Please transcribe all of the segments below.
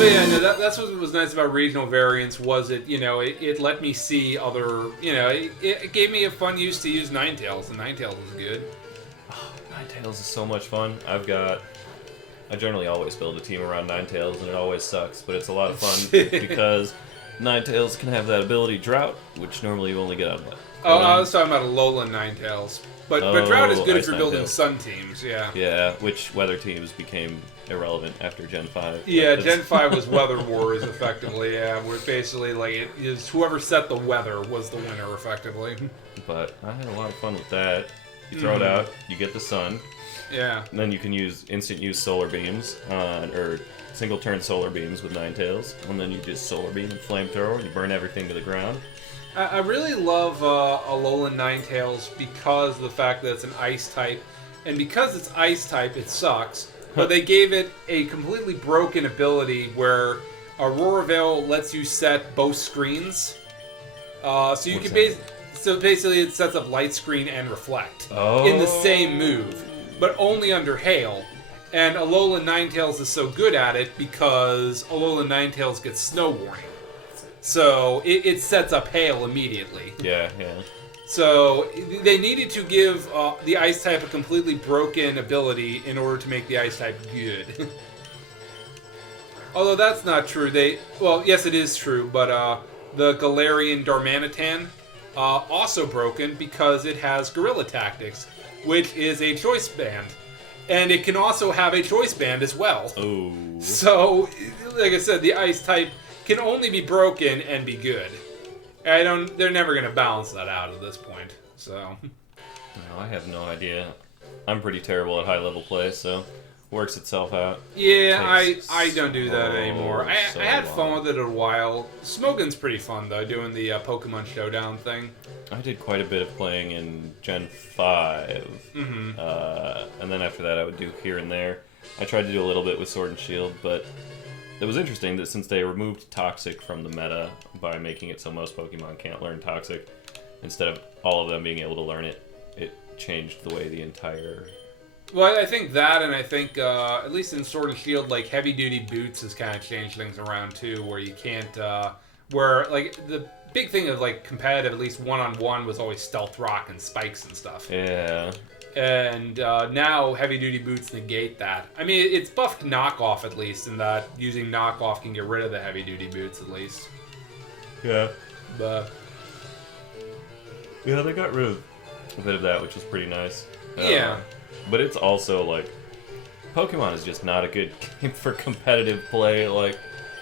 But yeah, no, that's what was nice about regional variants was it let me see other, it gave me a fun use to use Ninetales, and Ninetales was good. Oh, Ninetales is so much fun. I generally always build a team around Ninetales, and it always sucks, but it's a lot of fun because Ninetales can have that ability Drought, which normally you only get on what? Oh, I was talking about Alolan Ninetales. But Drought is good if you're building Ninetales. Sun teams, yeah. Yeah, which weather teams became irrelevant after Gen 5. Yeah, Gen 5 was Weather Wars, effectively, yeah. Where basically, like, it is whoever set the weather was the winner, effectively. But I had a lot of fun with that. You throw it out, you get the sun. Yeah. And then you can use instant solar beams, or single turn solar beams with Ninetales. And then you just solar beam and flamethrower, and you burn everything to the ground. I really love Alolan Ninetales because of the fact that it's an ice type. And because it's ice type, it sucks. But they gave it a completely broken ability where Aurora Veil lets you set both screens. So basically it sets up light screen and reflect in the same move, but only under hail. And Alolan Ninetales is so good at it because Alolan Ninetales gets snow warning. So it sets up hail immediately. Yeah. So they needed to give the ice type a completely broken ability in order to make the ice type good. Although that's not true. Yes, it is true, but the Galarian Darmanitan also broken because it has Guerrilla Tactics, which is a choice band. And it can also have a choice band as well. Oh. So, like I said, the ice type can only be broken and be good. They're never going to balance that out at this point, so. No, I have no idea. I'm pretty terrible at high level play, so works itself out. Yeah, I don't do that anymore. I had fun with it a while. Smogin's pretty fun, though, doing the Pokemon Showdown thing. I did quite a bit of playing in Gen 5. Mm-hmm. And then after that I would do here and there. I tried to do a little bit with Sword and Shield, but it was interesting that since they removed Toxic from the meta by making it so most Pokemon can't learn Toxic, instead of all of them being able to learn it, it changed the way the entire... Well, I think that, and I think, at least in Sword and Shield, like, heavy-duty boots has kind of changed things around, too, where you can't, the big thing of, like, competitive, at least one-on-one, was always Stealth Rock and Spikes and stuff. Yeah. And now heavy-duty boots negate that. I mean, it's buffed knockoff, at least, in that using knockoff can get rid of the heavy-duty boots, at least. Yeah. But... yeah, they got rid of a bit of that, which was pretty nice. Yeah. But it's also, like, Pokemon is just not a good game for competitive play. Like,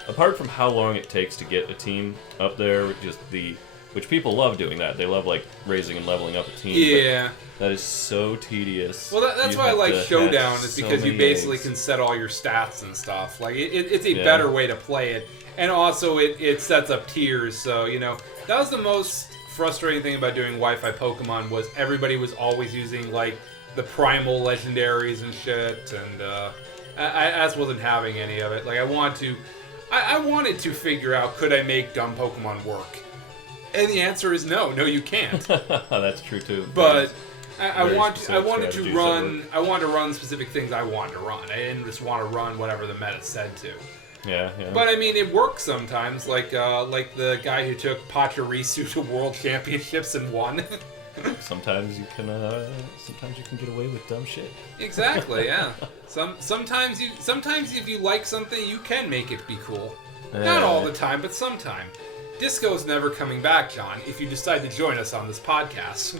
apart from how long it takes to get a team up there, which people love doing that. They love, like, raising and leveling up a team. Yeah. That is so tedious. Well, that's why I like Showdown, is because you basically can set all your stats and stuff. Like, it's a better way to play it. And also, it sets up tiers, so, that was the most frustrating thing about doing Wi-Fi Pokemon was everybody was always using, like, the primal legendaries and shit, and I just wasn't having any of it. Like, I wanted to figure out, could I make dumb Pokemon work? And the answer is no, you can't. That's true too. But I wanted to run specific things I wanted to run. I didn't just want to run whatever the meta said to. Yeah. But I mean, it works sometimes. Like the guy who took Pachirisu to World Championships and won. Sometimes you can get away with dumb shit. Exactly, yeah. Sometimes if you like something, you can make it be cool. Not all the time, but sometime. Disco's never coming back, John, if you decide to join us on this podcast.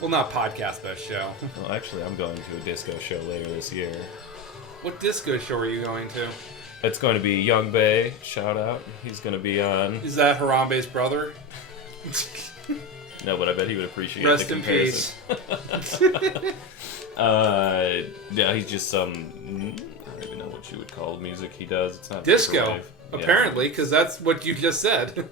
Well, not podcast, but show. Well, actually, I'm going to a disco show later this year. What disco show are you going to? It's going to be Young Bae, shout out. He's going to be on... Is that Harambe's brother? No, but I bet he would appreciate Rest the in comparison. peace. Yeah, he's just some... I don't even know what you would call the music he does. It's not disco, vaporwave. apparently, because that's what you just said.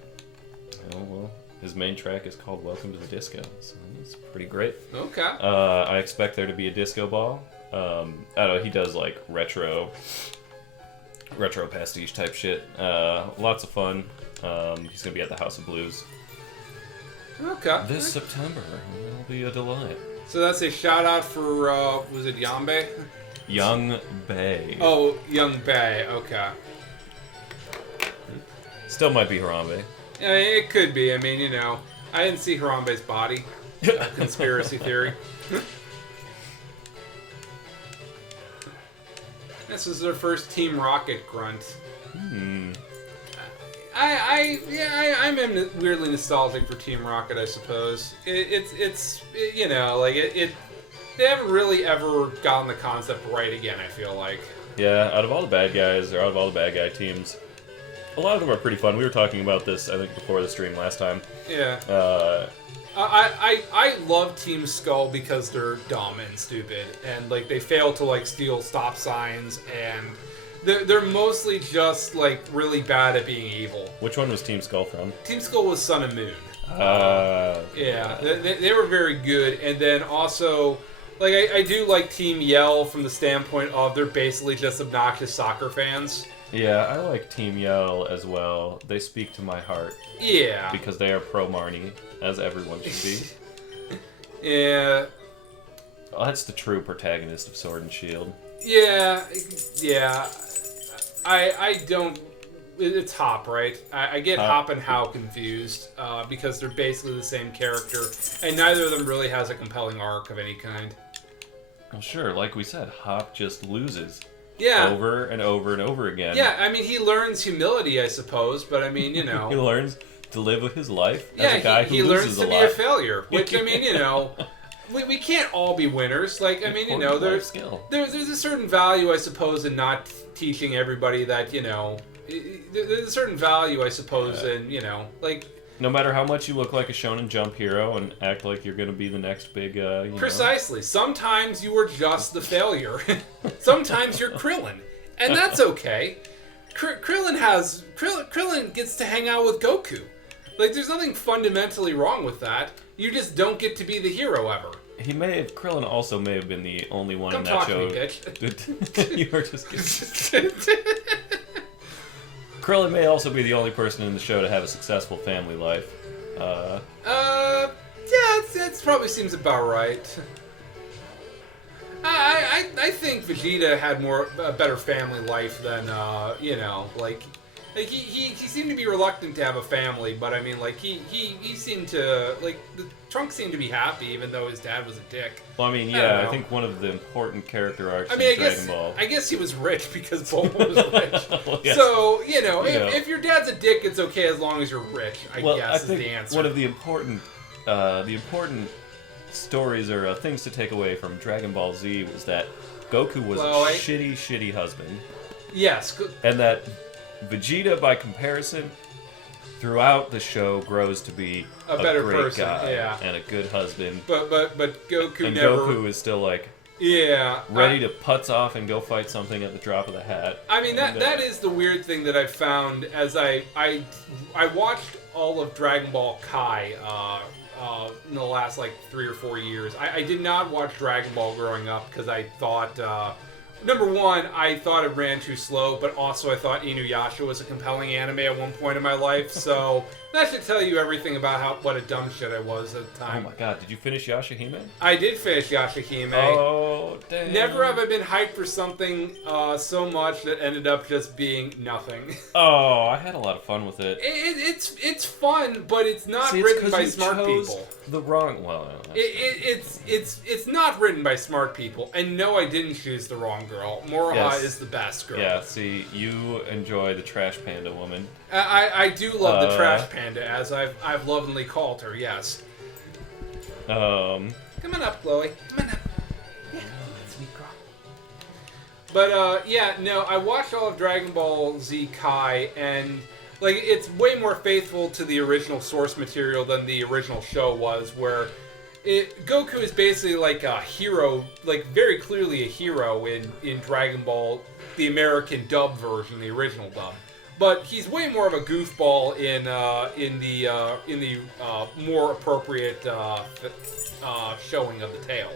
Oh, well, his main track is called Welcome to the Disco, so it's pretty great. Okay. I expect there to be a disco ball. I don't know, he does, like, retro pastiche type shit. Lots of fun. He's going to be at the House of Blues. Okay. This September. It'll be a delight. So that's a shout out for, was it Yambe? Young Bae. Oh, Young Bae, okay. Still might be Harambe. It could be. I mean, I didn't see Harambe's body. Conspiracy theory. This is their first Team Rocket grunt. I'm weirdly nostalgic for Team Rocket, I suppose. They haven't really ever gotten the concept right again, I feel like. Yeah, out of all the bad guys, or out of all the bad guy teams, a lot of them are pretty fun. We were talking about this, I think, before the stream last time. Yeah. I love Team Skull because they're dumb and stupid, and like they fail to like steal stop signs, and they're mostly just like really bad at being evil. Which one was Team Skull from? Team Skull was Sun and Moon. Yeah, they were very good, and then also. Like, I do like Team Yell from the standpoint of they're basically just obnoxious soccer fans. Yeah, I like Team Yell as well. They speak to my heart. Yeah. Because they are pro-Marnie, as everyone should be. Yeah. Well, that's the true protagonist of Sword and Shield. Yeah. I don't... It's Hop, right? I get Hop and How confused because they're basically the same character, and neither of them really has a compelling arc of any kind. Well, sure, like we said, Hop just loses. Yeah. Over and over and over again. Yeah, I mean, he learns humility, I suppose, but I mean, He learns to live his life as a guy who he loses learns to be a failure, which, I mean, we can't all be winners. Like, I mean, there's a certain value, I suppose, in not teaching everybody that, there's a certain value, I suppose, in, like... No matter how much you look like a Shonen Jump hero and act like you're going to be the next big, Precisely. Sometimes you are just the failure. Sometimes you're Krillin. And that's okay. Krillin gets to hang out with Goku. Like, there's nothing fundamentally wrong with that. You just don't get to be the hero ever. Krillin also may have been the only one in that Don't show. talk to me, bitch. You were just kidding. Krillin may also be the only person in the show to have a successful family life. Yeah, that probably seems about right. I think Vegeta had a better family life than, he seemed to be reluctant to have a family, but I mean, like, he seemed to, like, the Trunks seemed to be happy, even though his dad was a dick. Well, I mean, yeah, I think one of the important character arcs in Dragon Ball... I guess he was rich because Bulma was rich. Well, yes. So, if your dad's a dick, it's okay as long as you're rich, I guess, is the answer. One of the important stories or things to take away from Dragon Ball Z was that Goku was a shitty husband. Yes. And that Vegeta, by comparison, throughout the show grows to be a better great person, guy yeah, and a good husband. But Goku and never. Goku is still like ready to putz off and go fight something at the drop of the hat. I mean that is the weird thing that I found as I watched all of Dragon Ball Kai in the last like 3 or 4 years. I did not watch Dragon Ball growing up because I thought. Number one, I thought it ran too slow, but also I thought Inuyasha was a compelling anime at one point in my life, so that should tell you everything about what a dumb shit I was at the time. Oh my god, did you finish Yashahime? I did finish Yashahime. Oh, damn. Never have I been hyped for something so much that ended up just being nothing. Oh, I had a lot of fun with it. It's fun, but it's not written by smart people. The wrong It's not written by smart people, and no, I didn't choose the wrong girl. Moroha is the best girl. Yeah, see, you enjoy the Trash Panda woman. I do love the Trash Panda, as I've lovingly called her. Yes. Come on up, Chloe. Come on up. Yeah, sweet girl. But I watched all of Dragon Ball Z Kai, and like it's way more faithful to the original source material than the original show was, where Goku is basically like a hero, like very clearly a hero in Dragon Ball, the American dub version, the original dub. But he's way more of a goofball in the more appropriate showing of the tale.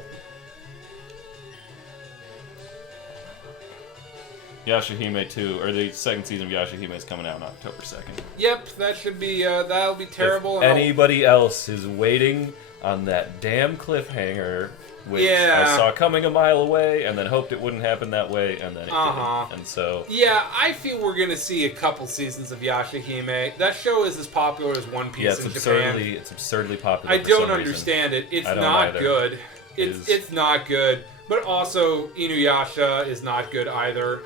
Yashahime 2, or the second season of Yashahime is coming out on October 2nd. Yep, that should be that'll be terrible. If anybody else is waiting on that damn cliffhanger, which Yeah. I saw coming a mile away, and then hoped it wouldn't happen that way, and then it did. And so... Yeah, I feel we're going to see a couple seasons of Yashahime. That show is as popular as One Piece in Japan. It's absurdly popular. I don't understand it. It's not good. It's not good. But also, Inuyasha is not good either.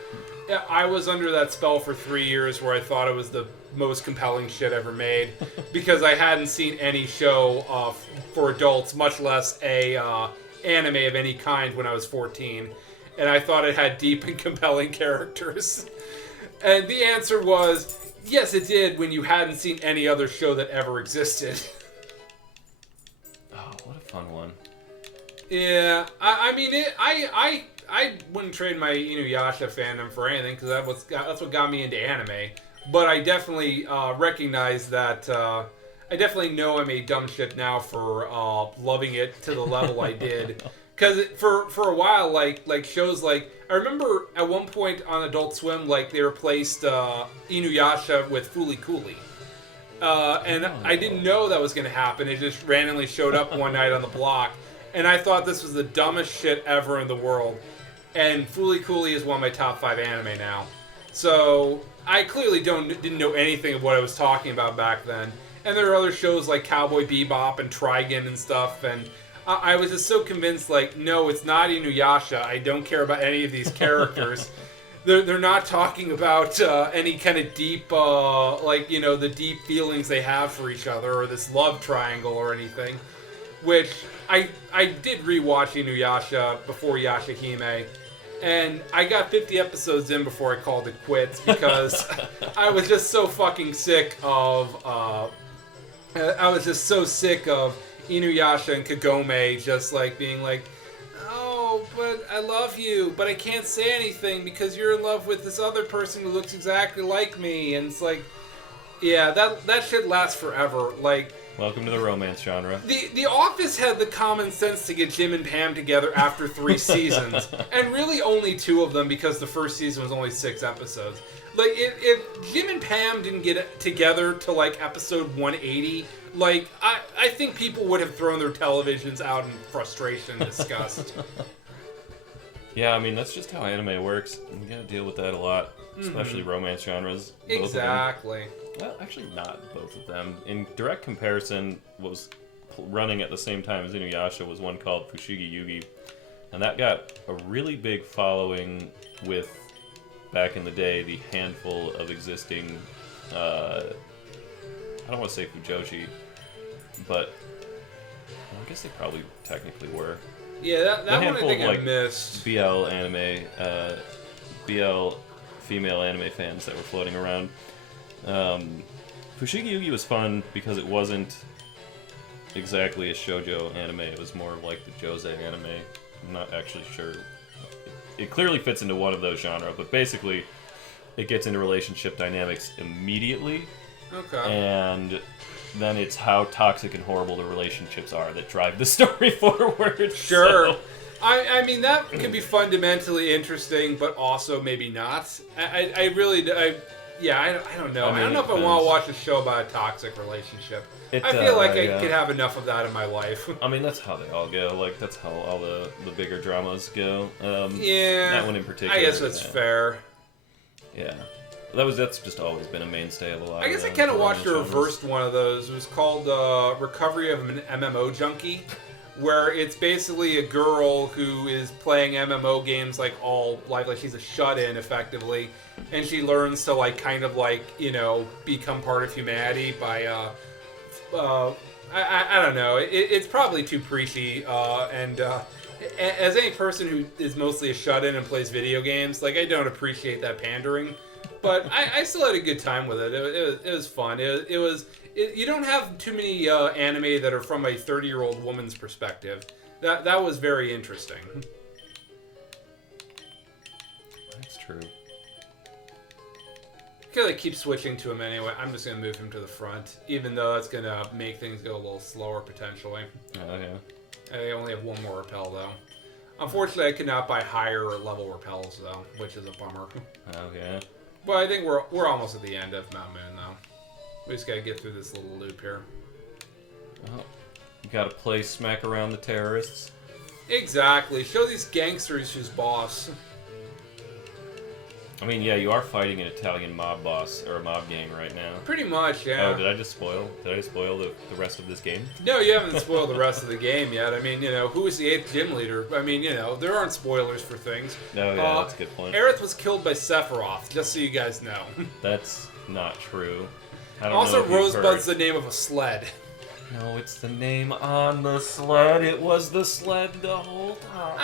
I was under that spell for 3 years where I thought it was the most compelling shit ever made because I hadn't seen any show for adults, much less a anime of any kind when I was 14. And I thought it had deep and compelling characters. And the answer was, yes, it did when you hadn't seen any other show that ever existed. Oh, what a fun one. Yeah, I mean, I wouldn't trade my Inuyasha fandom for anything because that's what got me into anime. But I definitely recognize that I definitely know I made dumb shit now for loving it to the level I did. Because for a while, like shows like I remember at one point on Adult Swim, like they replaced Inuyasha with Fooly Cooly. And I didn't know that was going to happen. It just randomly showed up one night on the block. And I thought this was the dumbest shit ever in the world. And Fooly Cooly is one of my top 5 anime now. So I clearly didn't know anything of what I was talking about back then. And there are other shows like Cowboy Bebop and Trigun and stuff. And I was just so convinced, like, no, it's not Inuyasha. I don't care about any of these characters. They're not talking about any kind of deep, the deep feelings they have for each other or this love triangle or anything. Which I did rewatch Inuyasha before Yashahime, and I got 50 episodes in before I called it quits because I was just so fucking sick of Inuyasha and Kagome just like being like, oh, but I love you, but I can't say anything because you're in love with this other person who looks exactly like me, and it's like, yeah, that shit lasts forever. Like, welcome to the romance genre. The Office had the common sense to get Jim and Pam together after 3 seasons, and really only 2 of them because the first season was only 6 episodes. Like, if Jim and Pam didn't get together to like episode 180, like I think people would have thrown their televisions out in frustration and disgust. Yeah, I mean that's just how anime works. You gotta deal with that a lot, especially romance genres. Exactly. Well, actually not both of them. In direct comparison, what was running at the same time as Inuyasha was one called Fushigi Yugi. And that got a really big following with, back in the day, the handful of existing, I don't want to say Fujoshi, but I guess they probably technically were. Yeah, that one I think I like, missed. BL anime, BL female anime fans that were floating around. Fushigi Yugi was fun because it wasn't exactly a shoujo anime. It was more like the josei anime. I'm not actually sure. It clearly fits into one of those genres, but basically it gets into relationship dynamics immediately. Okay. And then it's how toxic and horrible the relationships are that drive the story forward. Sure. So. I mean, that can be fundamentally interesting, but also maybe not. I don't know. I don't know if I want to watch a show about a toxic relationship. I feel like I could have enough of that in my life. I mean, that's how they all go. Like, that's how all the bigger dramas go. Yeah. That one in particular. I guess that's fair. Yeah. That's just always been a mainstay of a lot. I guess I kind of watched a reversed one of those. It was called Recovery of an MMO Junkie, where it's basically a girl who is playing MMO games like all life, like she's a shut-in effectively, and she learns to like kind of like, you know, become part of humanity by I don't know. It's probably too preachy, and as any person who is mostly a shut-in and plays video games, like I don't appreciate that pandering. But I still had a good time with it. It was fun. You don't have too many anime that are from a 30-year-old woman's perspective. That was very interesting. That's true. Because I keep switching to him anyway. I'm just going to move him to the front, even though that's going to make things go a little slower potentially. Oh, yeah. I only have one more repel, though. Unfortunately, I could not buy higher level repels, though, which is a bummer. Okay. But I think we're almost at the end of Mount Moon, though. We just gotta get through this little loop here. Well, gotta play smack around the terrorists. Exactly. Show these gangsters who's boss. I mean, yeah, you are fighting an Italian mob boss, or a mob gang right now. Pretty much, yeah. Oh, did I spoil the rest of this game? No, you haven't spoiled the rest of the game yet. I mean, who is the 8th gym leader? I mean, there aren't spoilers for things. No, yeah, that's a good point. Aerith was killed by Sephiroth, just so you guys know. That's not true. I don't Also, know if you've Rosebud's heard. the name of a sled. No, it's the name on the sled. It was the sled the whole time.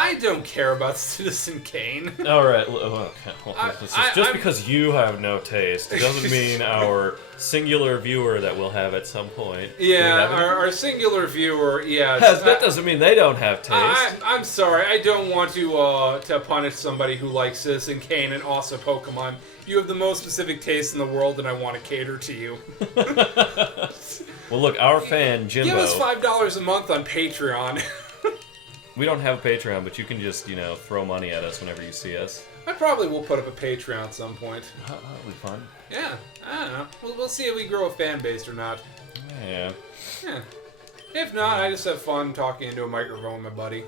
I don't care about Citizen Kane. All right, okay. Well, just I'm- because you have no taste doesn't mean our singular viewer that we'll have at some point. Yeah, our singular viewer, yeah. That doesn't mean they don't have taste. I'm sorry, I don't want to punish somebody who likes Citizen Kane and also Pokemon. You have the most specific taste in the world, and I want to cater to you. Well, look, our fan Jimbo. Give us $5 a month on Patreon. We don't have a Patreon, but you can just throw money at us whenever you see us. I probably will put up a Patreon at some point. That'll be fun. Yeah, I don't know. We'll see if we grow a fan base or not. Yeah. Yeah. If not, I just have fun talking into a microphone with my buddy.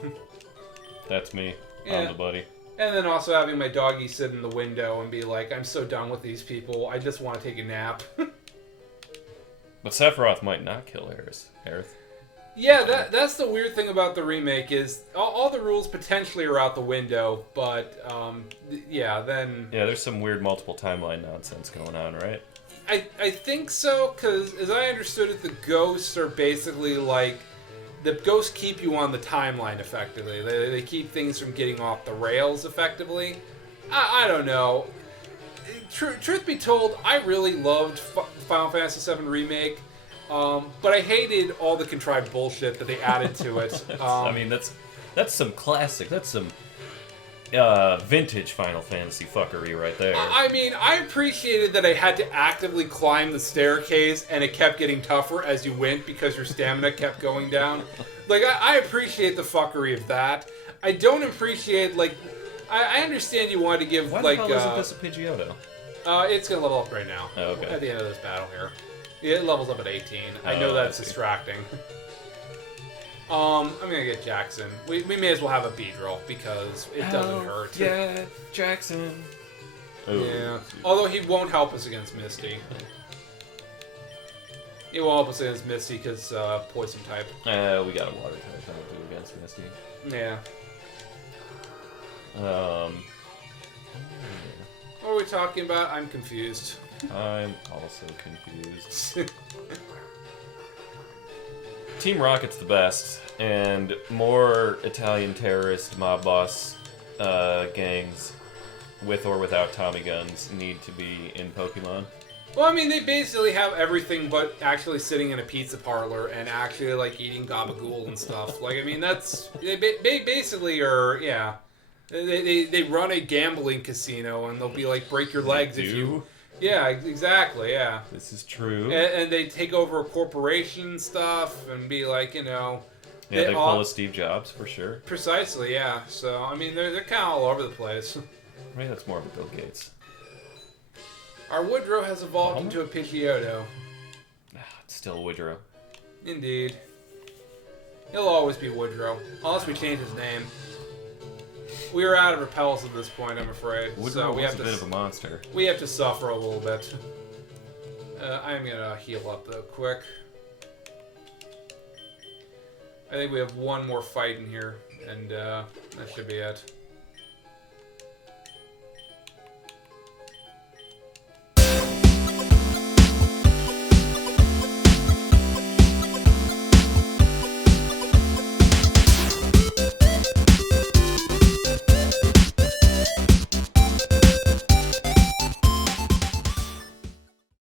That's me. Yeah. I'm the buddy. And then also having my doggy sit in the window and be like, I'm so done with these people, I just want to take a nap. But Sephiroth might not kill Aerith. Yeah, that's the weird thing about the remake is all the rules potentially are out the window, but yeah, then... Yeah, there's some weird multiple timeline nonsense going on, right? I think so, because as I understood it, the ghosts are basically like... The ghosts keep you on the timeline, effectively. They keep things from getting off the rails, effectively. I don't know. Truth be told, I really loved Final Fantasy VII Remake, but I hated all the contrived bullshit that they added to it. I mean, that's some classic. That's some vintage Final Fantasy fuckery right there. I mean, I appreciated that I had to actively climb the staircase and it kept getting tougher as you went because your stamina kept going down. Like, I appreciate the fuckery of that. I don't appreciate, like... I understand you wanted to give, Why like... the hell isn't this a Pidgeotto? It's gonna level up right now. Oh, okay. At the end of this battle here. Yeah, it levels up at 18. I know that's distracting. I'm gonna get Jackson. We may as well have a Beedrill because it doesn't hurt. Yeah, Jackson. Ooh. Yeah. Although he won't help us against Misty. He won't help us against Misty because poison type. We got a water type to do against Misty. Yeah. What are we talking about? I'm confused. I'm also confused. Team Rocket's the best, and more Italian terrorist mob boss gangs, with or without Tommy guns, need to be in Pokemon. Well, I mean, they basically have everything but actually sitting in a pizza parlor and actually, like, eating gabagool and stuff. Like, I mean, they basically are, yeah. They run a gambling casino and they'll be like, break your legs if you... Yeah, exactly, yeah. This is true. And they take over a corporation and stuff and be like, Yeah, they pull a Steve Jobs, for sure. Precisely, yeah. So, I mean, they're kind of all over the place. Maybe that's more of a Bill Gates. Our Woodrow has evolved into a Pidgeotto. It's still Woodrow. Indeed. He'll always be Woodrow, unless we change his name. We are out of repels at this point, I'm afraid. Woodrow so we was have a bit of a monster. We have to suffer a little bit. I'm gonna heal up though, quick. I think we have one more fight in here, and that should be it.